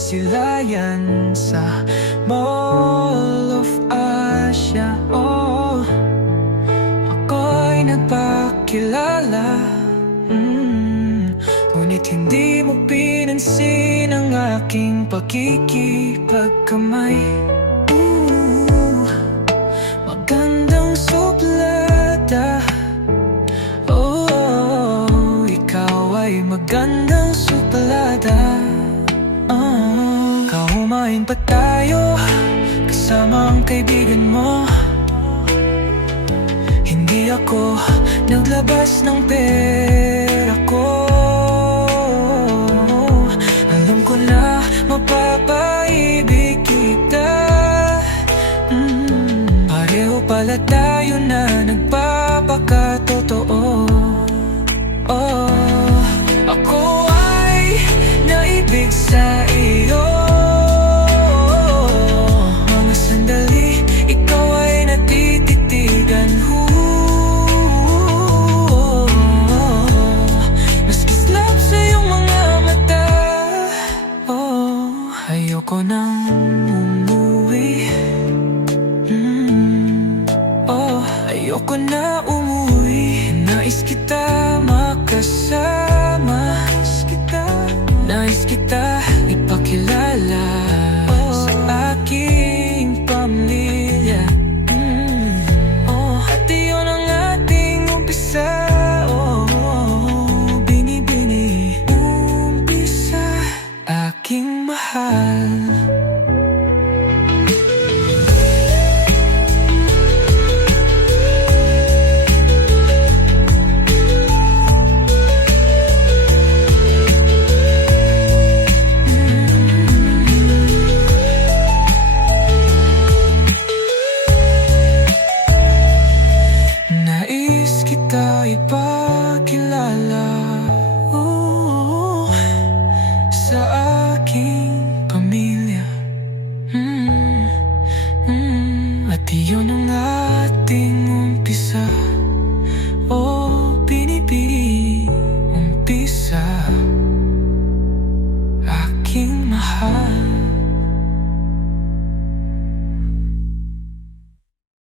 silayan sa Mall of Asia. Oh, ako'y nagpakilala, ngunit hindi mo pinansin ang aking pakikipagkamay. Magandang suplada, oh, ikaw ay magandang suplada. Kumain pa tayo kasama ang kaibigan mo. Hindi ako naglabas ng pera ko. Alam ko na mapapaibig kita. Pareho pala tayo na nagpapakatotoo. Oh, ako ay naibig sa iyo. Mga sandali, ikaw ay natititigan. Maski slap sa iyong mga mata. Oh, ayoko nang umuwi. Oh, ayoko na umuwi. Nais kita makasama.